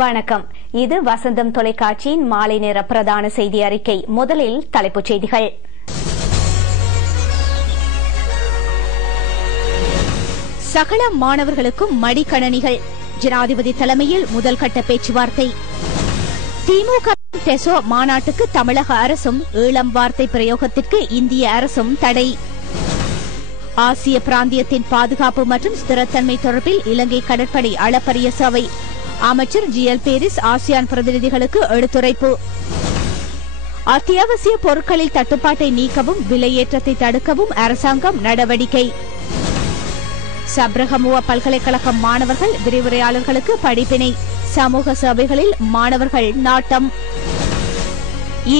வணக்கம். இது வசந்தம் தொலைக்காட்சியின் மாலை நேர பிரதான செய்தி அறிக்கை. முதலில் தலைப்புச் செய்திகள். சகல மாணவர்களுக்கும் மடிக்கணனிகள். ஜனாதிபதி தலைமையில் முதல்கட்ட பேச்சுவார்த்தை. திமுக டெசோ மாநாட்டுக்கு தமிழக அரசும் ஈழம் வார்த்தை பிரயோகத்திற்கு இந்திய அரசும் தடை. ஆசிய பிராந்தியத்தின் பாதுகாப்பு மற்றும் ஸ்திரத்தன்மை தொடர்பில் இலங்கை கடற்படை அளப்பரிய சபை. அமைச்சர் ஜிஎல் பேரிஸ் ஆசியான் பிரதிநிதிகளுக்கு எடுத்துரைப்பு. அத்தியாவசிய பொருட்களில் தட்டுப்பாட்டை நீக்கவும் விலையேற்றத்தை தடுக்கவும் அரசாங்கம் நடவடிக்கை. சப்ரகமுவ பல்கலைக்கழக மாணவர்கள் விரிவுரையாளர்களுக்கு படிப்பினை. சமூக சபைகளில் மாணவர்கள் நாட்டம்.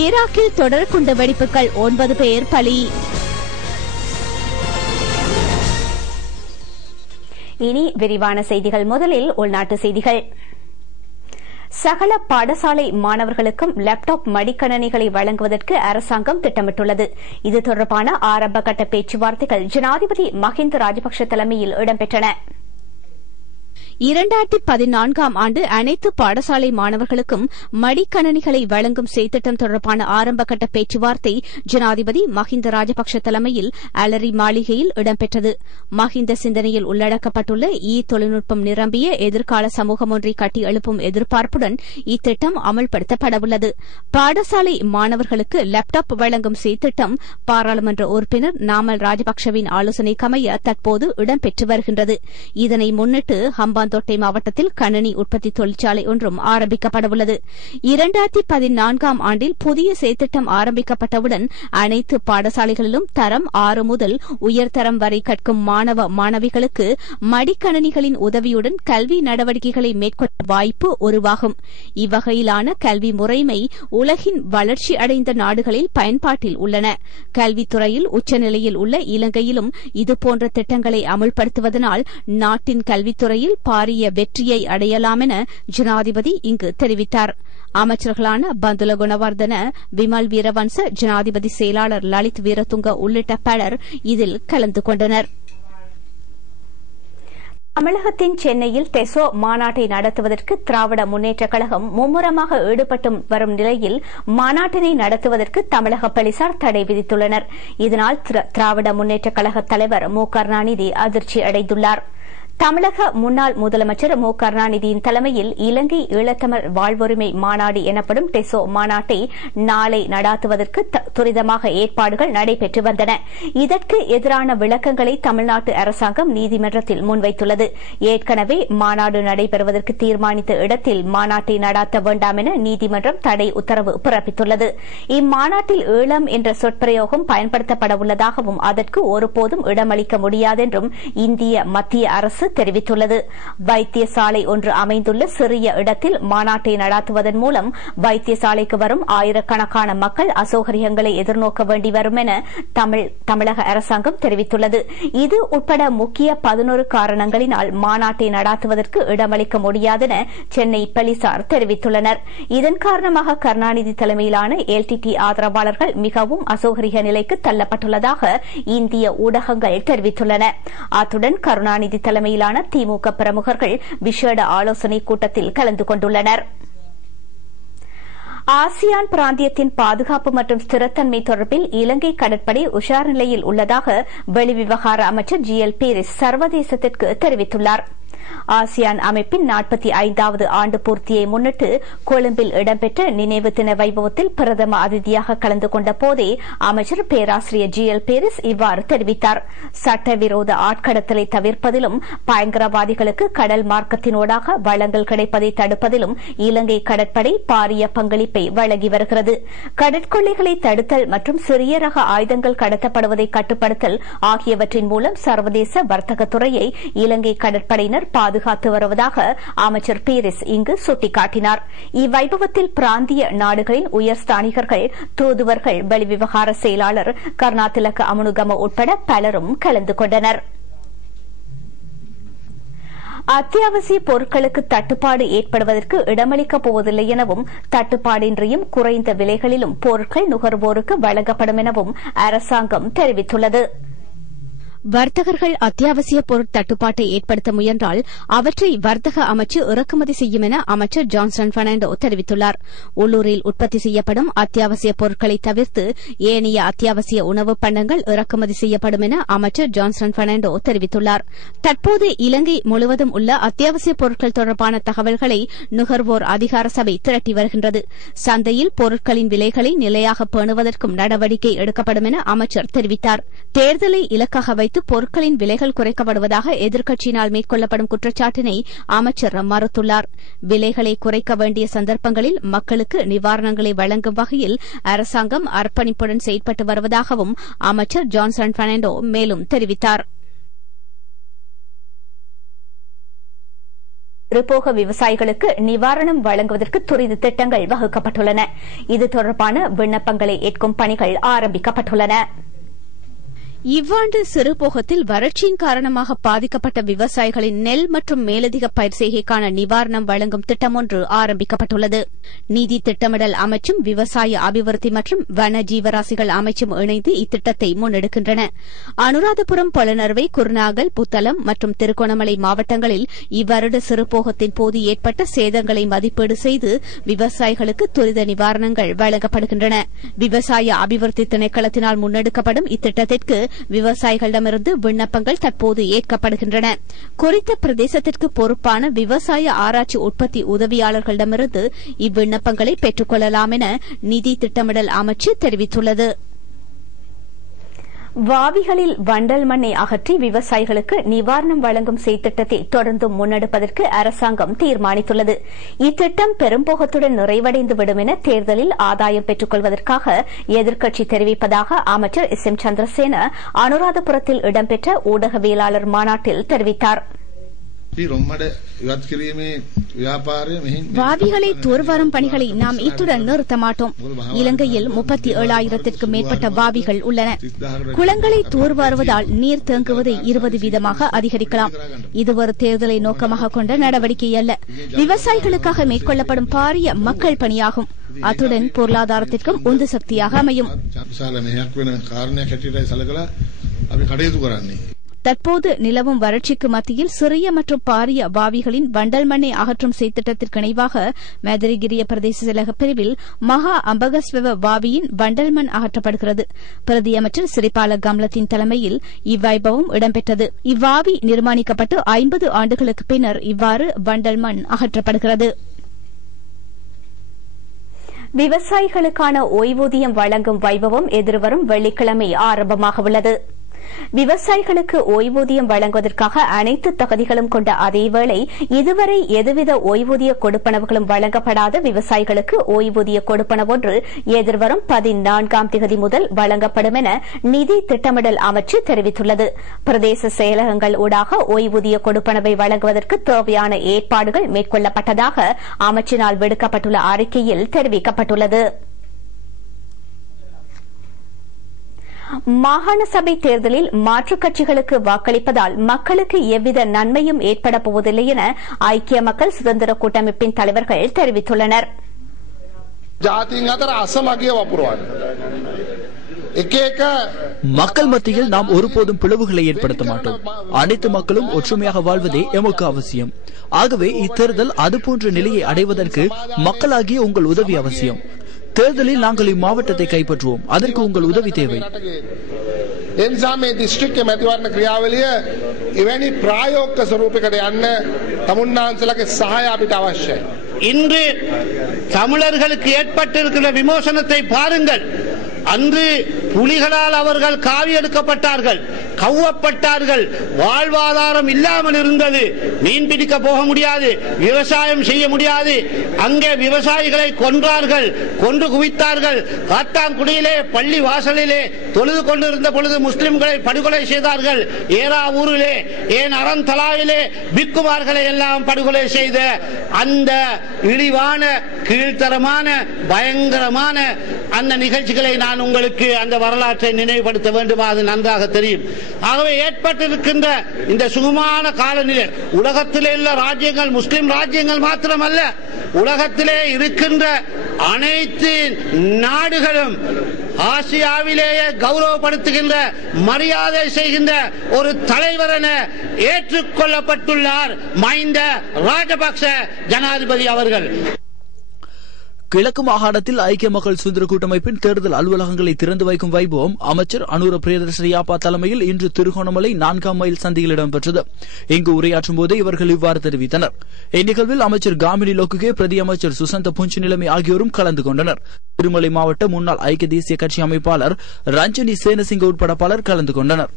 ஈராக்கில் தொடர் குண்டு வெடிப்புகள், 9 பேர் பலி. இனி விரிவான செய்திகள். முதலில் உள்நாட்டு செய்திகள். சகல பாடசாலை மாணவர்களுக்கும் லேப்டாப் மடிக்கணனிகளை வழங்குவதற்கு அரசாங்கம் திட்டமிட்டுள்ளது. இது தொடர்பான ஆரம்பகட்ட பேச்சுவார்த்தைகள் ஜனாதிபதி மஹிந்த ராஜபக்ஷ தலைமையில் இடம்பெற்றன. 2014ஆம் ஆண்டு அனைத்து பாடசாலை மாணவர்களுக்கும் மடிக்கணனிகளை வழங்கும் செய்திட்டம் தொடர்பான ஆரம்பகட்ட பேச்சுவார்த்தை ஜனாதிபதி மஹிந்த ராஜபக்ஷ தலைமையில் அலரி மாளிகையில் இடம்பெற்றது. மஹிந்த சிந்தனையில் உள்ளடக்கப்பட்டுள்ள தொழில்நுட்பம் நிரம்பிய எதிர்கால சமூகம் ஒன்றை கட்டி எழுப்பும் எதிர்பார்ப்புடன் இத்திட்டம் அமல்படுத்தப்படவுள்ளது. பாடசாலை மாணவர்களுக்கு லேப்டாப் வழங்கும் செய்திட்டம் பாராளுமன்ற உறுப்பினர் நாமல் ராஜபக்ஷவின் ஆலோசனைக்கமைய தற்போது இடம்பெற்று வருகின்றது. இதனை முன்னிட்டு ஹம்பாந்தோட்டை மாவட்டத்தில் கணனி உற்பத்தி தொழிற்சாலை ஒன்றும் ஆரம்பிக்கப்படவுள்ளது. 2014ஆம் ஆண்டில் புதிய செய்திட்டம் ஆரம்பிக்கப்பட்டவுடன் அனைத்து பாடசாலைகளிலும் தரம் 6 முதல் உயர்தரம் வரை கற்கும் மாணவ மாணவிகளுக்கு மடிக்கணனிகளின் உதவியுடன் கல்வி நடவடிக்கைகளை மேற்கொள்ள வாய்ப்பு உருவாகும். இவ்வகையிலான கல்வி முறைமை உலகின் வளர்ச்சி அடைந்த நாடுகளில் பயன்பாட்டில் உள்ளன. கல்வித்துறையில் உச்சநிலையில் உள்ள இலங்கையிலும் இதுபோன்ற திட்டங்களை அமுல்படுத்துவதனால் நாட்டின் கல்வித்துறையில் பாரிய வெற்றியை அடையலாம் என ஜனாதிபதி இங்கு தெரிவித்தார். அமைச்சர்களான பந்துல குணவர்தன, விமல் வீரவன்ச, ஜனாதிபதி செயலாளர் லலித் வீரதுங்க உள்ளிட்ட பலர் இதில் கலந்து கொண்டனர். தமிழகத்தின் சென்னையில் டெசோ மாநாட்டை நடத்துவதற்கு திராவிட முன்னேற்றக் கழகம் மும்முரமாக ஈடுபட்டு வரும் நிலையில் மாநாட்டினை நடத்துவதற்கு தமிழக போலீசார் தடை விதித்துள்ளனர். இதனால் திராவிட முன்னேற்றக் கழக தலைவர் மு கருணாநிதி அதிர்ச்சி அடைந்துள்ளார். தமிழக முன்னாள் முதலமைச்சர் மு கருணாநிதியின் தலைமையில் இலங்கை ஈழத்தமிழ் வாழ்வுரிமை மாநாடு எனப்படும் டெசோ மாநாட்டை நாளை நடாத்துவதற்கு துரிதமாக ஏற்பாடுகள் நடைபெற்று வந்தன. இதற்கு எதிரான விளக்கங்களை தமிழ்நாட்டு அரசாங்கம் நீதிமன்றத்தில் முன்வைத்துள்ளது. ஏற்கனவே மாநாடு நடைபெறுவதற்கு தீர்மானித்த இடத்தில் மாநாட்டை நடாத்த வேண்டாம் என நீதிமன்றம் தடை உத்தரவு பிறப்பித்துள்ளது. இம்மாநாட்டில் ஈழம் என்ற சொற்பிரயோகம் பயன்படுத்தப்படவுள்ளதாகவும் அதற்கு ஒருபோதும் இடமளிக்க முடியாதென்றும் இந்திய மத்திய அரசு தெரிவித்துள்ளது. வைத்தியசாலை ஒன்று அமைந்துள்ள சிறிய இடத்தில் மாநாட்டை நடாத்துவதன் மூலம் வைத்தியசாலைக்கு வரும் ஆயிரக்கணக்கான மக்கள் அசௌகரியங்களை எதிர்நோக்க வேண்டி வரும் என தமிழக அரசாங்கம் தெரிவித்துள்ளது. இது உட்பட முக்கிய 11 காரணங்களினால் மாநாட்டை நடாத்துவதற்கு இடமளிக்க முடியாதென சென்னை போலீசார் தெரிவித்துள்ளனர். இதன் காரணமாக கருணாநிதி தலைமையிலான எல்டிடி ஆதரவாளர்கள் மிகவும் அசௌகரிய நிலைக்கு தள்ளப்பட்டுள்ளதாக இந்திய ஊடகங்கள் தெரிவித்துள்ளன. அத்துடன் கருணாநிதி தலைமையில் திமுக பிரமுகர்கள் விசேட ஆலோசனைக் கூட்டத்தில் கலந்து கொண்டுள்ளனர். ஆசியான் பிராந்தியத்தின் பாதுகாப்பு மற்றும் ஸ்திரத்தன்மை தொடர்பில் இலங்கை கடற்படை உஷார் நிலையில் உள்ளதாக வெளிவிவகார அமைச்சர் ஜிஎல் பேரிஸ் சர்வதேசத்திற்கு தெரிவித்துள்ளார். ஆசியான் அமைப்பின் 45வது ஆண்டு பூர்த்தியை முன்னிட்டு கொழும்பில் இடம்பெற்ற நினைவு தின வைபவத்தில் பிரதம அதிதியாக கலந்து கொண்ட போதே அமைச்சர் பேராசிரியர் ஜிஎல் பேரிஸ் இவ்வாறு தெரிவித்தார். சட்டவிரோத ஆட்கடத்தலை தவிர்ப்பதிலும் பயங்கரவாதிகளுக்கு கடல் மார்க்கத்தினூடாக வளங்கள் கிடைப்பதை தடுப்பதிலும் இலங்கை கடற்படை பாரிய பங்களிப்பை வழங்கி வருகிறது. கடற்கொள்ளைகளை தடுத்தல் மற்றும் சிறிய ரக ஆயுதங்கள் கடத்தப்படுவதை கட்டுப்படுத்தல் ஆகியவற்றின் மூலம் சர்வதேச வர்த்தகத்துறையை இலங்கை கடற்படையினர் பாதுகாத்து வருவதாக அமைச்சர் பீரிஸ் இங்கு சுட்டிக்காட்டினார். இவ்வைபவத்தில் பிராந்திய நாடுகளின் உயர்ஸ்தானிகர்கள், தூதுவர்கள், வெளிவிவகார செயலாளர் கருணாதிலக அமுனுகம உட்பட பலரும் கலந்து கொண்டனர். அத்தியாவசிய பொருட்களுக்கு தட்டுப்பாடு ஏற்படுவதற்கு இடமளிக்கப் போவதில்லை எனவும் தட்டுப்பாடின்றியும் குறைந்த விலைகளிலும் பொருட்கள் நுகர்வோருக்கு வழங்கப்படும் எனவும் அரசாங்கம் தெரிவித்துள்ளது. வர்த்தகர்கள் அத்தியாவசிய பொருட் தட்டுப்பாட்டை ஏற்படுத்த முயன்றால் அவற்றை வர்த்தக அமைச்சு இறக்குமதி செய்யும் என அமைச்சர் ஜான்சன் பெர்னாண்டோ தெரிவித்துள்ளார். உள்ளூரில் உற்பத்தி செய்யப்படும் அத்தியாவசிய பொருட்களை தவிர்த்து ஏனைய அத்தியாவசிய உணவுப் பண்டங்கள் இறக்குமதி செய்யப்படும் என அமைச்சர் ஜான்சன் பெர்னாண்டோ தெரிவித்துள்ளார். தற்போது இலங்கை முழுவதும் உள்ள அத்தியாவசிய பொருட்கள் தொடர்பான தகவல்களை நுகர்வோர் அதிகார சபை திரட்டி வருகின்றது. சந்தையில் பொருட்களின் விலைகளை நிலையாக பேணுவதற்கும் நடவடிக்கை எடுக்கப்படும் என அமைச்சர் தெரிவித்தார். தேர்தலை இலக்காக வைத்து பொருட்களின் விலைகள் குறைக்கப்படுவதாக எதிர்க்கட்சியினால் மேற்கொள்ளப்படும் குற்றச்சாட்டினை அமைச்சர் மறுத்துள்ளார். விலைகளை குறைக்க வேண்டிய சந்தர்ப்பங்களில் மக்களுக்கு நிவாரணங்களை வழங்கும் வகையில் அரசாங்கம் அர்ப்பணிப்புடன் செயல்பட்டு வருவதாகவும் அமைச்சர் ஜான்சன் பெர்னாண்டோ மேலும் தெரிவித்தார். சிறுபோக விவசாயிகளுக்கு நிவாரணம் வழங்குவதற்கு துரித திட்டங்கள் வகுக்கப்பட்டுள்ளன. இது தொடர்பான விண்ணப்பங்களை ஏற்கும் பணிகள் ஆரம்பிக்கப்பட்டுள்ளன. இவ்வாண்டு சிறுபோகத்தில் வறட்சியின் காரணமாக பாதிக்கப்பட்ட விவசாயிகளின் நெல் மற்றும் மேலதிக பயிர் செய்கைக்கான நிவாரணம் வழங்கும் திட்டம் ஒன்று ஆரம்பிக்கப்பட்டுள்ளது. நிதி திட்டமிடல் அமைச்சும் விவசாய அபிவிருத்தி மற்றும் வன ஜீவராசிகள் அமைச்சும் இணைந்து இத்திட்டத்தை முன்னெடுக்கின்றன. அனுராதபுரம், பொலனறுவை, குருநாகல், புத்தளம் மற்றும் திருகோணமலை மாவட்டங்களில் இவ்வருட சிறுபோகத்தின் போது ஏற்பட்ட சேதங்களை மதிப்பீடு செய்து விவசாயிகளுக்கு துரித நிவாரணங்கள் வழங்கப்படுகின்றன. விவசாய அபிவிருத்தி திணைக்களத்தினால் முன்னெடுக்கப்படும் இத்திட்டத்திற்கு விவசாயிகளிடமிருந்து விண்ணப்பங்கள் தற்போது ஏற்கப்படுகின்றன. குறித்த பிரதேசத்திற்கு பொறுப்பான விவசாய ஆராய்ச்சி உற்பத்தி உதவியாளர்களிடமிருந்து இவ்விண்ணப்பங்களை பெற்றுக் கொள்ளலாம் என நிதி திட்டமிடல் அமைச்சு தெரிவித்துள்ளது. வாவிகளில் வண்டல் மண்ணை அகற்றி விவசாயிகளுக்கு நிவாரணம் வழங்கும் செய்திட்டத்தை தொடர்ந்து முன்னெடுப்பதற்கு அரசாங்கம் தீர்மானித்துள்ளது. இத்திட்டம் பெரும்போகத்துடன் நிறைவடைந்துவிடும் என தேர்தலில் ஆதாயம் பெற்றுக் கொள்வதற்காக எதிர்க்கட்சி தெரிவிப்பதாக அமைச்சர் எஸ் எம் சந்திரசேன அனுராதபுரத்தில் இடம்பெற்ற ஊடகவியலாளர் மாநாட்டில் தெரிவித்தார். வாவிகளை தூர்வாரும் பணிகளை நாம் இத்துடன் நிறுத்த மாட்டோம். இலங்கையில் 37,000க்கும் மேற்பட்ட வாவிகள் உள்ளன. குளங்களை தூர்வாருவதால் நீர் தேங்குவதை 20 வீதமாக அதிகரிக்கலாம். இது ஒரு தேர்தலை நோக்கமாக கொண்ட நடவடிக்கை அல்ல. விவசாயிகளுக்காக மேற்கொள்ளப்படும் பாரிய மக்கள் பணியாகும். அத்துடன் பொருளாதாரத்திற்கும் உந்து சக்தியாக அமையும். தற்போது நிலவும் வறட்சிக்கு மத்தியில் சிறிய மற்றும் பாரிய வாவிகளின் வண்டல் மண்ணை அகற்றும் செய்திட்டத்திற்கு இணைவாக மேதரிகிரிய பிரதேச செயலக பிரிவில் மகா அம்பகஸ்வெவ வாவியின் வண்டல் மண் அகற்றப்படுகிறது. பிரதி அமைச்சர் சிறிபால கம்லத்தின் தலைமையில் இவ்வைபவம் இடம்பெற்றது. இவ்வாவி நிர்மாணிக்கப்பட்டு 50 ஆண்டுகளுக்கு பின்னர் இவ்வாறு வண்டல் மண் அகற்றப்படுகிறது. விவசாயிகளுக்கான ஓய்வூதியம் வழங்கும் வைபவம் எதிர்வரும் வெள்ளிக்கிழமை ஆரம்பமாக உள்ளது. விவசாயிகளுக்கு ஓய்வூதியம் வழங்குவதற்காக அனைத்து தகுதிகளும் கொண்ட அதேவேளை இதுவரை எதுவித ஓய்வூதிய கொடுப்பனவுகளும் வழங்கப்படாத விவசாயிகளுக்கு ஓய்வூதிய கொடுப்பனவு ஒன்று எதிர்வரும் 14ஆம் தேதி முதல் வழங்கப்படும் என நிதி திட்டமிடல் அமைச்சு தெரிவித்துள்ளது. பிரதேச செயலகங்கள் ஊடாக ஓய்வூதிய கொடுப்பனவை வழங்குவதற்கு தேவையான ஏற்பாடுகள் மேற்கொள்ளப்பட்டதாக அமைச்சினால் விடுக்கப்பட்டுள்ள அறிக்கையில் தெரிவிக்கப்பட்டுள்ளது. மாகாண சபை தேர்தலில் மாற்றுக் கட்சிகளுக்கு வாக்களிப்பதால் மக்களுக்கு எவ்வித நன்மையும் ஏற்பட போவதில்லை என ஐக்கிய மக்கள் சுதந்திர கூட்டமைப்பின் தலைவர்கள் தெரிவித்துள்ளனர். மக்கள் மத்தியில் நாம் ஒருபோதும் பிளவுகளை ஏற்படுத்த மாட்டோம். அனைத்து மக்களும் ஒற்றுமையாக வாழ்வதே எமக்கு அவசியம். ஆகவே இத்தேர்தல் அதுபோன்ற நிலையை அடைவதற்கு மக்களாகிய உங்கள் உதவி அவசியம். தேர்தலில் நாங்கள் இம்மாவட்டத்தை கைப்பற்றுவோம். அதற்கு உங்கள் உதவி தேவை. இன்று தமிழர்களுக்கு ஏற்பட்டிருக்கிற விமோசனத்தை பாருங்கள். அன்று புலிகளால் அவர்கள் காவி எடுக்கப்பட்டார்கள், கவ்வப்பட்டார்கள், வாழ்வாதாரம் இல்லாமல் இருந்தது. மீன் பிடிக்க போக முடியாது, விவசாயம் செய்ய முடியாது. அங்கே விவசாயிகளை கொன்றார்கள், கொன்று குவித்தார்கள். காத்தான்குடியிலே பள்ளி வாசலிலே தொழுது கொண்டிருந்த பொழுது முஸ்லிம்களை படுகொலை செய்தார்கள். ஏராவூரிலே, ஏன் அறந்தலாவிலே பிக்குமார்களை எல்லாம் படுகொலை செய்த அந்த இழிவான, கீழ்த்தரமான, பயங்கரமான அந்த நிகழ்ச்சிகளை நான் உங்களுக்கு அந்த வரலாற்றை நினைவுபடுத்த வேண்டும். அது நன்றாக தெரியும். ஆகவே ஏற்பட்டிருக்கின்ற இந்த சுகமான காலநிலை உலகத்திலே உள்ள ராஜ்யங்கள், முஸ்லிம் ராஜ்யங்கள் மாத்திரமல்ல, உலகத்திலே இருக்கின்ற அனைத்து நாடுகளும் ஆசியாவிலேயே கௌரவப்படுத்துகின்ற மரியாதை செய்கின்ற ஒரு தலைவர் என ஏற்றுக்கொள்ளப்பட்டுள்ளார் மஹிந்த ராஜபக்ச ஜனாதிபதி அவர்கள். கிழக்கு மாகாணத்தில் ஐக்கிய மக்கள் சுதந்திர கூட்டமைப்பின் தேர்தல் அலுவலகங்களை திறந்து வைக்கும் வைபவம் அமைச்சர் அனுர பிரியதர்ஷியாப்பா தலைமையில் இன்று திருகோணமலை 4ஆம் மைல் சந்தியில் இடம்பெற்றது. இங்கு உரையாற்றும் போது இவர்கள் இவ்வாறு தெரிவித்தனர். இந்நிகழ்வில் அமைச்சர் காமினி லோக்குகே, பிரதி அமைச்சர் சுசந்த புஞ்சி நிலைமை ஆகியோரும் கலந்து கொண்டனர். திருமலை மாவட்ட முன்னாள் ஐக்கிய தேசிய கட்சி அமைப்பாளர் ரஞ்சனி சேனசிங்க உட்பட பலர் கலந்து கொண்டனர்.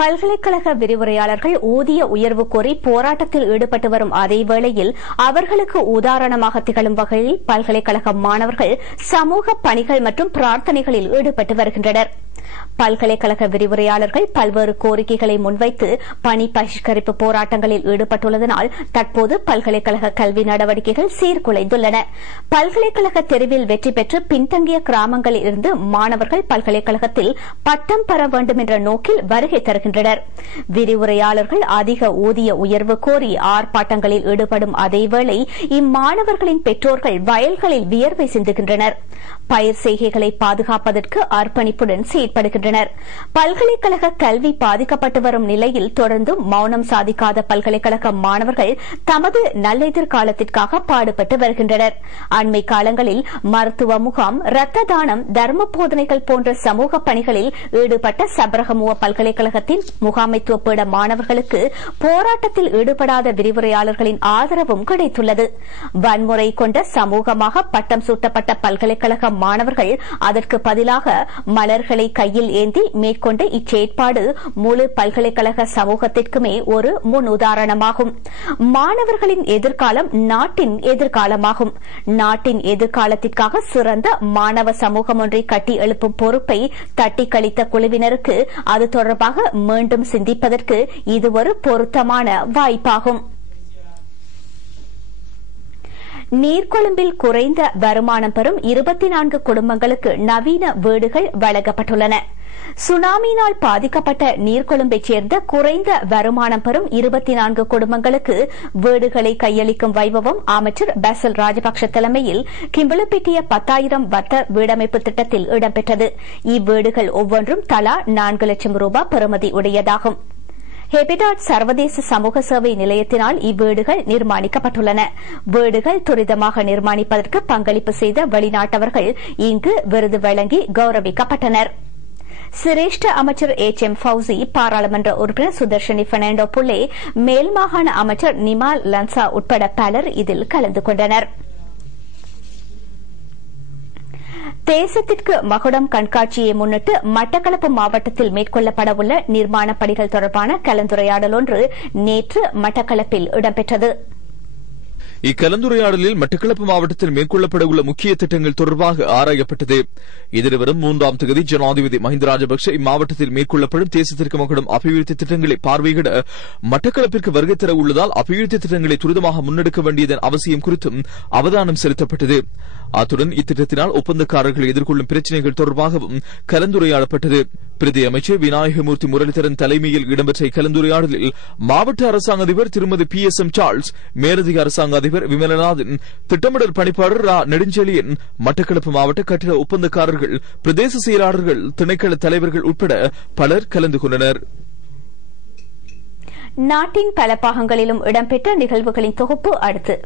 பல்கலைக்கழக விரிவுரையாளர்கள் ஊதிய உயர்வு கோரி போராட்டத்தில் ஈடுபட்டு வரும் அதேவேளையில் அவர்களுக்கு உதாரணமாக திகழும் வகையில் பல்கலைக்கழக மாணவர்கள் சமூக பணிகள் மற்றும் பிரார்த்தனைகளில் ஈடுபட்டு வருகின்றனர். பல்கலைக்கழக விரிவுரையாளர்கள் பல்வேறு கோரிக்கைகளை முன்வைத்து பணி பகிஷ்கரிப்பு போராட்டங்களில் ஈடுபட்டுள்ளதனால் தற்போது பல்கலைக்கழக கல்வி நடவடிக்கைகள் சீர்குலைந்துள்ளன. பல்கலைக்கழக தெரிவில் வெற்றி பெற்று பின்தங்கிய கிராமங்களில் இருந்து மாணவர்கள் பல்கலைக்கழகத்தில் பட்டம் பெற வேண்டும் என்ற நோக்கில் வருகை தருகின்றனர். விரிவுரையாளர்கள் அதிக ஊதிய உயர்வு கோரி ஆர்ப்பாட்டங்களில் ஈடுபடும் அதேவேளை இம்மாணவர்களின் பெற்றோர்கள் வயல்களில் வியர்வை சிந்துகின்றனர். பயிர் செய்கைகளை பாதுகாப்பதற்கு அர்ப்பணிப்புடன் செயற்படுகின்றனர். பல்கலைக்கழக கல்வி பாதிக்கப்பட்டு வரும் நிலையில் தொடர்ந்தும் மௌனம் சாதிக்காத பல்கலைக்கழக மாணவர்கள் தமது நல்லெதிர்காலத்திற்காக பாடுபட்டு வருகின்றனர். அண்மை காலங்களில் மருத்துவ முகாம், இரத்த தானம், தர்ம போதனைகள் போன்ற சமூக பணிகளில் ஈடுபட்ட சபரகமுவ பல்கலைக்கழகத்தின் முகாமைத்துவ பீட மாணவர்களுக்கு போராட்டத்தில் ஈடுபடாத விரிவுரையாளர்களின் ஆதரவும் கிடைத்துள்ளது. வன்முறை கொண்ட சமூகமாக பட்டம் சூட்டப்பட்ட பல்கலைக்கழக மாணவர்கள் அதற்கு பதிலாக மலர்களை கையில் ஏந்தி மேற்கொண்ட இச்செயற்பாடு முழு பல்கலைக்கழக சமூகத்திற்குமே ஒரு முன் உதாரணமாகும். மாணவர்களின் எதிர்காலம் நாட்டின் எதிர்காலமாகும். நாட்டின் எதிர்காலத்திற்காக சிறந்த மாணவ சமூகம் ஒன்றை கட்டி எழுப்பும் பொறுப்பை தட்டி கழித்த குழுவினருக்கு அது தொடர்பாக மீண்டும் சிந்திப்பதற்கு இது ஒரு பொருத்தமான வாய்ப்பாகும். நீர்கொழும்பில் குறைந்த வருமானம் பெறும் 24 குடும்பங்களுக்கு நவீன வீடுகள் வழங்கப்பட்டுள்ளன. சுனாமியினால் பாதிக்கப்பட்ட நீர்கொழும்பைச் சேர்ந்த குறைந்த வருமானம் பெறும் 24 குடும்பங்களுக்கு வீடுகளை கையளிக்கும் வைபவம் அமைச்சர் பசில் ராஜபக்ஷ தலைமையில் கிம்பளப்பிட்டிய 10,000 வட்ட வீடமைப்பு திட்டத்தில் இடம்பெற்றது. இவ்வீடுகள் ஒவ்வொன்றும் தலா 4 லட்சம் ரூபாய் பெறுமதி உடையதாகும். ஹெபிடாட் சர்வதேச சமூக சேவை நிலையத்தினால் இவ்வீடுகள் நிர்மாணிக்கப்பட்டுள்ளன. வீடுகள் துரிதமாக நிர்மாணிப்பதற்கு பங்களிப்பு செய்த வெளிநாட்டவர்கள் இங்கு விருது வழங்கி கௌரவிக்கப்பட்டனர். சிரேஷ்ட அமைச்சர் HM ஃபவுசி, பாராளுமன்ற உறுப்பினர் சுதர்ஷனி பெர்னாண்டோ புள்ளே, மேல் மாகாண அமைச்சர் நிமால் லன்சா உட்பட பலர் இதில் கலந்து கொண்டனர். தேசத்திற்கு மகுடம் கண்காட்சியை முன்னிட்டு மட்டக்களப்பு மாவட்டத்தில் மேற்கொள்ளப்படவுள்ள நிர்மாணப் பணிகள் தொடர்பான கலந்துரையாடல் ஒன்று நேற்று மட்டக்களப்பில் இடம்பெற்றது. இக்கலந்துரையாடலில் மட்டக்களப்பு மாவட்டத்தில் மேற்கொள்ளப்பட உள்ள முக்கிய திட்டங்கள் தொடர்பாக ஆராயப்பட்டது. எதிர்வரும் 3ஆம் தேதி ஜனாதிபதி மஹிந்த ராஜபக்ஷ இம்மாவட்டத்தில் மேற்கொள்ளப்படும் தேசத்திற்கு மகுடம் அபிவிருத்தி திட்டங்களை பார்வையிட மட்டக்களப்பிற்கு வருகை தர உள்ளதால் அபிவிருத்தி திட்டங்களை துரிதமாக முன்னெடுக்க வேண்டியதன் அவசியம் குறித்தும் அவதானம் செலுத்தப்பட்டது. அத்துடன் இத்திட்டத்தினால் ஒப்பந்தக்காரர்கள் எதிர்கொள்ளும் பிரச்சினைகள் தொடர்பாகவும் கலந்துரையாடப்பட்டது. பிரதி அமைச்சர் விநாயகமூர்த்தி முரளிதரன் தலைமையில் இடம்பெற்ற இக்கலந்துரையாடலில் மாவட்ட அரசாங்க அதிபர் திருமதி PSM சார்ல்ஸ், மேலதிக அரசாங்க அதிபர் விமலநாதன், திட்டமிடல் பணிப்பாளர் ரா நெடுஞ்செழியன், மட்டக்களப்பு மாவட்ட கட்டிட ஒப்பந்தக்காரர்கள், பிரதேச செயலாளர்கள், திணைக்கள தலைவர்கள் உட்பட பலர் கலந்து கொண்டனர். நாட்டின் பல பாகங்களிலும் இடம்பெற்ற நிகழ்வுகளின் தொகுப்பு அடுத்து.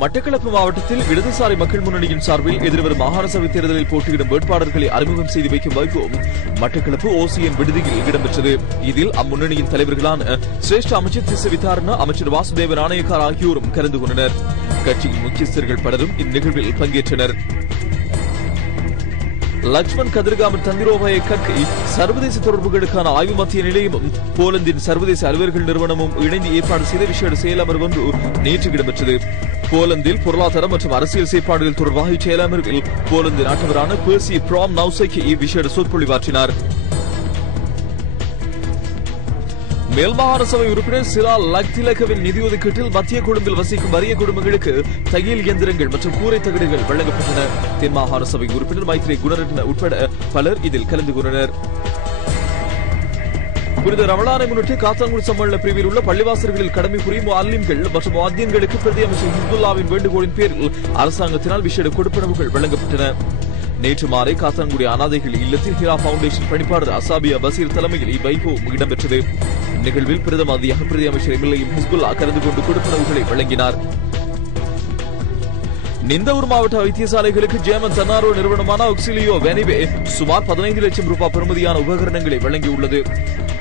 மட்டக்களப்பு மாவட்டத்தில் இடதுசாரி மக்கள் முன்னணியின் சார்பில் எதிர்வரும் மாகாண சபை தேர்தலில் போட்டியிடும் வேட்பாளர்களை அறிமுகம் செய்து வைக்கும் வைபவம் மட்டக்களப்பு OCN விடுதியில் இடம்பெற்றது. இதில் அம்முன்னணியின் தலைவர்களான சிரேஷ்ட அமைச்சர் திஸ்ஸ விதாரணா, அமைச்சர் வாசுதேவ நாணயக்கார் ஆகியோரும் கலந்து கொண்டனர். கட்சியின் முக்கியஸ்தர்கள் பலரும் இந்நிகழ்வில் பங்கேற்றனர். லட்சுமண் கதிர்காமர் தந்திரோபாய கற்கை சர்வதேச தொடர்புகளுக்கான ஆய்வு மத்திய நிலையமும் போலந்தின் சர்வதேச அலுவலர்கள் நிறுவனமும் இணைந்து ஏற்பாடு செய்த விசேட செயலமர்வு ஒன்று நேற்று இடம்பெற்றது. போலந்தில் பொருளாதார மற்றும் அரசியல் செயற்பாடுகள் தொடர்பாக இச்செயலமர்வில் போலந்து நாட்டவரான பெர்சி பிராம் நவுசைக்கு இவ்விசேட சொற்பொழிவாற்றினார். மேல்மாகாண சபை உறுப்பினர் சிரா லக்திலகவின் நிதி ஒதுக்கீட்டில் மத்திய கொழும்பில் வசிக்கும் வறிய குடும்பங்களுக்கு தையல் இயந்திரங்கள் மற்றும் கூரை தகடுகள் வழங்கப்பட்டன. தென்மாகாண சபை உறுப்பினர் மைத்ரி குணரட்ன உட்பட பலர் இதில் கலந்து கொண்டனர். புனித ரமலானை முன்னிட்டு காத்தான்குடி சம்மேளன பிரிவில் உள்ள பள்ளிவாசல்களில் கடமை புரியும் முஅல்லிம்கள் மற்றும் முஅத்தின்களுக்கு பிரதி அமைச்சர் ஹிஸ்புல்லாவின் வேண்டுகோளின் பேரில் அரசாங்கத்தினால் விசேட கொடுப்பனவுகள் வழங்கப்பட்டன. நேற்று மாலை காத்தான்குடி அனாதைகள் இல்லத்தில் ஹிரா பவுண்டேஷன் பணிப்பாளர் அசாபியா பசீர் தலைமையில் இவ்வைபவம் இடம்பெற்றது. நிகழ்வில் பிரதம அதியாக பிரதி அமைச்சர் எம்எல்ஏ ஹிஸ்புல்லா கலந்து கொண்டு கொடுப்பனவுகளை வழங்கினார். நிந்தவூர் மாவட்ட வைத்தியசாலைகளுக்கு ஜேர்மன் தன்னார்வ நிறுவனமான ஆக்சிலியோ வெனிவே சுமார் 15 லட்சம் ரூபாய் பெறுமதியான உபகரணங்களை வழங்கியுள்ளது.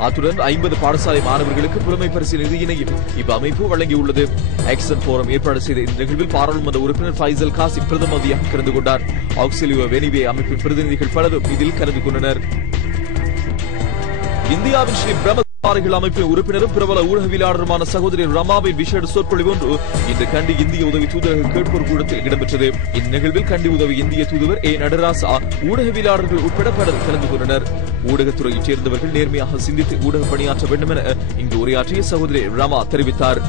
அத்துடன் 50 பாடசாலை மாணவர்களுக்கு புலமை பரிசு நிதியினையும் இவ்வமைப்பு வழங்கியுள்ளது. எக்ஸன் போரம் ஏற்பாடு செய்த இந்த நிகழ்வில் பாராளுமன்ற உறுப்பினர் ஃபைசல் காசிம் பிரதமதியாக கலந்து கொண்டார். ஆக்சிலியோ வெனிவே அமைப்பின் பிரதிநிதிகள் பலரும் இதில் கலந்து கொண்டனர். இந்தியாவின் ஸ்ரீ பிரம்ம அமைப்பின் உறுப்பினரும் பிரபல ஊடகவியலாளருமான சகோதரி ரமாவின் விசேட சொற்பொழிவு ஒன்று இன்று கண்டி இந்திய உதவி தூதரக கேட்போர் கூடத்தில் இடம்பெற்றது. இந்நிகழ்வில் கண்டி உதவி இந்திய தூதுவர் ஏ நடராசா ஊடகவியலாளர்கள் உட்பட பலர் கலந்து கொண்டனர். ஊடகத்துறையைச் சேர்ந்தவர்கள் நேர்மையாக சிந்தித்து ஊடக பணியாற்ற வேண்டும் என இங்கு உரையாற்றிய சகோதரி ரமா தெரிவித்தார்.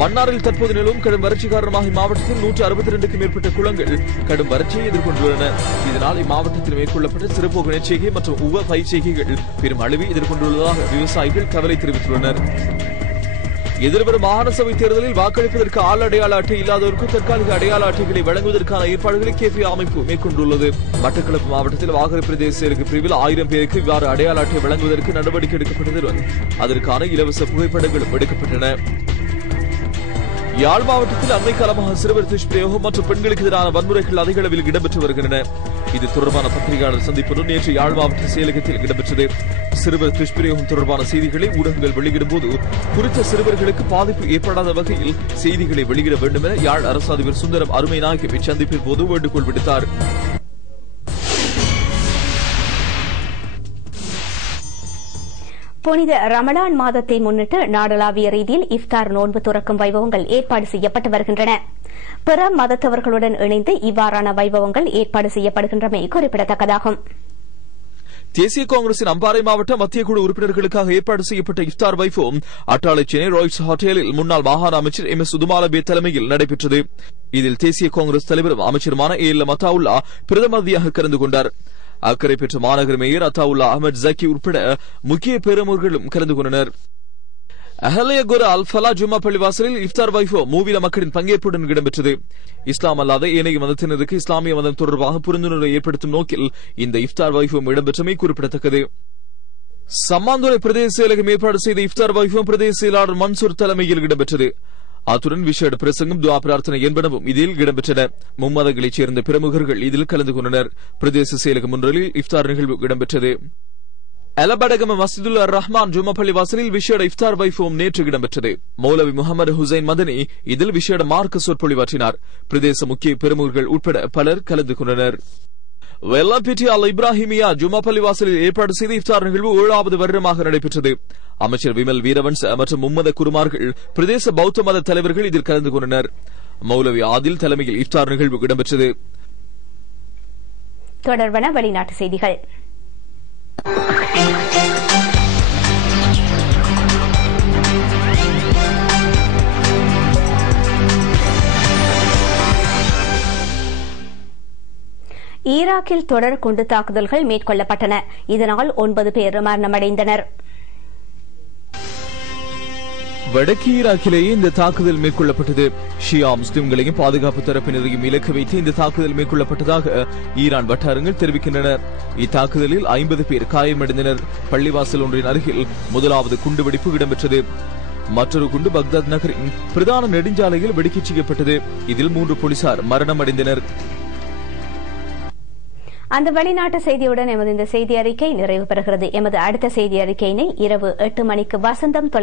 மன்னாரில் தற்போது நிலவும் கடும் வறட்சி காரணமாக இம்மாவட்டத்தில் 162க்கும் மேற்பட்ட குளங்கள் கடும் வறட்சியை எதிர்கொண்டுள்ளன. இதனால் இம்மாவட்டத்தில் மேற்கொள்ளப்பட்ட சிறப்பு நெற்செய்கை மற்றும் உவ பயிர் செய்கைகள் பெரும் அளவை எதிர்கொண்டுள்ளதாக விவசாயிகள் கவலை தெரிவித்துள்ளனர். எதிர்வரும் மாகாண சபை தேர்தலில் வாக்களிப்பதற்கு ஆள் அடையாள அட்டை இல்லாதவருக்கு தற்காலிக அடையாள அட்டைகளை வழங்குவதற்கான ஏற்பாடுகளை கேபி அமைப்பு மேற்கொண்டுள்ளது. மட்டக்களப்பு மாவட்டத்தில் வாகரை பிரதேச செயலக பிரிவில் 1000 பேருக்கு இவ்வாறு அடையாள அட்டை வழங்குவதற்கு நடவடிக்கை எடுக்கப்பட்டதுடன் அதற்கான இலவச புகைப்படங்களும் எடுக்கப்பட்டன. யாழ் மாவட்டத்தில் அண்மை காலமாக சிறுவர் துஷ்பிரயோகம் மற்றும் பெண்களுக்கு எதிரான வன்முறைகள் அதிக அளவில் இடம்பெற்று வருகின்றன. இது தொடர்பான பத்திரிகையாளர் சந்திப்பு நேற்று யாழ் மாவட்ட செயலகத்தில் இடம்பெற்றது. சிறுவர் துஷ்பிரயோகம் தொடர்பான செய்திகளை ஊடகங்கள் வெளியிடும் போது குறித்த சிறுவர்களுக்கு பாதிப்பு ஏற்படாத வகையில் செய்திகளை வெளியிட வேண்டும் என யாழ் அரசு அதிபர் சுந்தரம் அருமைநாயகம் இச்சந்திப்பின் போது வேண்டுகோள் விடுத்தார். புனித ரமலான் மாதத்தை முன்னிட்டு நாடளாவிய ரீதியில் இஃப்தார் நோன்பு துறக்கும் வைபவங்கள் ஏற்பாடு செய்யப்பட்டு வருகின்றன. பிற மதத்தவர்களுடன் இணைந்து இவ்வாறான வைபவங்கள் ஏற்பாடு செய்யப்படுகின்றமை குறிப்பிடத்தக்கதாகும். தேசிய காங்கிரசின் அம்பாறை மாவட்ட மத்திய குழு உறுப்பினர்களுக்காக ஏற்பாடு செய்யப்பட்ட இஃப்தார் வைபவம் அட்டாளை சென்னை ராய்ஸ் ஹோட்டலில் முன்னாள் மாகாண அமைச்சர் எம் எஸ் உதுமாலபே தலைமையில் நடைபெற்றது. இதில் தேசிய காங்கிரஸ் தலைவரும் அமைச்சருமான ஏ எல் மத்தாவுல்லா பிரதமதியாக கலந்து கொண்டார். அக்கறை பெற்ற மாநகர மேயர் அத்தாவுல்லா அஹமத் ஜக்கி உட்பட முக்கிய பெருமர்களும் கலந்து கொண்டனர். அஹலியகுர அல் ஃபலா ஜும்மா பள்ளிவாசலில் இஃப்தார் வைபவம் மூவில மக்களின் பங்கேற்புடன் இடம்பெற்றது. இஸ்லாம் அல்லாத ஏனைய மதத்தினருக்கு இஸ்லாமிய மதம் தொடர்பாக புரிந்துணர்வை ஏற்படுத்தும் நோக்கில் இந்த இஃப்தார் வைபவம் இடம்பெற்றமை குறிப்பிடத்தக்கது. சம்மாந்துறை பிரதேச செயலகம் ஏற்பாடு செய்த இஃப்தார் வைபவம் பிரதேச செயலாளர் மன்சூர் தலைமையில் இடம்பெற்றது. அத்துடன் விசேட பிரசங்கம் துவா பிரார்த்தனை என்பனவும் இதில் இடம்பெற்றன. மும்மதங்களைச் சேர்ந்த பிரமுகர்கள் இதில் கலந்து கொண்டனர். பிரதேச செயலக முன்றலில் இஃப்தார் நிகழ்வு இடம்பெற்றது. எலபடகம மஸ்ஜிதுல் ரஹ்மான் ஜும்மா பள்ளி வாசலில் விசேட இஃப்தார் வைபவம் நேற்று இடம்பெற்றது. மௌலவி முகமது ஹுசைன் மதனி இதில் விசேட மார்க்க சொற்பொழிவாற்றினார். பிரதேச முக்கிய பிரமுகர்கள் உட்பட பலர் கலந்து கொண்டனர். வெள்ளம்பிட்டி அல் இப்ராஹிமியா ஜும்மா பள்ளி வாசலில் ஏற்பாடு செய்த இஃப்தார் நிகழ்வு 7வது வருடமாக நடைபெற்றது. அமைச்சர் விமல் வீரவன்ச மற்றும் மும்மத குருமார்கள் பிரதேச பௌத்த மத தலைவர்கள் இதில் கலந்து கொண்டனர். மௌலவி ஆதில் தலைமையில் இஃப்தார் நிகழ்வு இடம்பெற்றது. தொடர்பான வெளிநாட்டு செய்திகள். ஈராக்கில் தொடர் குண்டு தாக்குதல்கள் மேற்கொள்ளப்பட்டன. இதனால் 9 பேர் மரணமடைந்தனர். வடக்கு ஈராக்கிலேயே இந்த தாக்குதல் மேற்கொள்ளப்பட்டது. ஷியா முஸ்லிம்களையும் பாதுகாப்பு தரப்பினரையும் இலக்கு வைத்து இந்த தாக்குதல் மேற்கொள்ளப்பட்டதாக ஈரான் வட்டாரங்கள் தெரிவிக்கின்றன. இத்தாக்குதலில் 50 பேர் காயமடைந்தனர். பள்ளிவாசல் ஒன்றின் அருகில் முதலாவது குண்டுவெடிப்பு இடம்பெற்றது. மற்றொரு குண்டு பக்தாத் நகரின் பிரதான நெடுஞ்சாலையில் வெடிக்கச் செய்யப்பட்டது. இதில் 3 போலீசார் மரணமடைந்தனர். அந்த வெளிநாட்டு செய்தியுடன் எமது இந்த செய்தி அறிக்கை நிறைவு பெறுகிறது. எமது அடுத்த செய்தி அறிக்கையினை இரவு 8 மணிக்கு வசந்தம்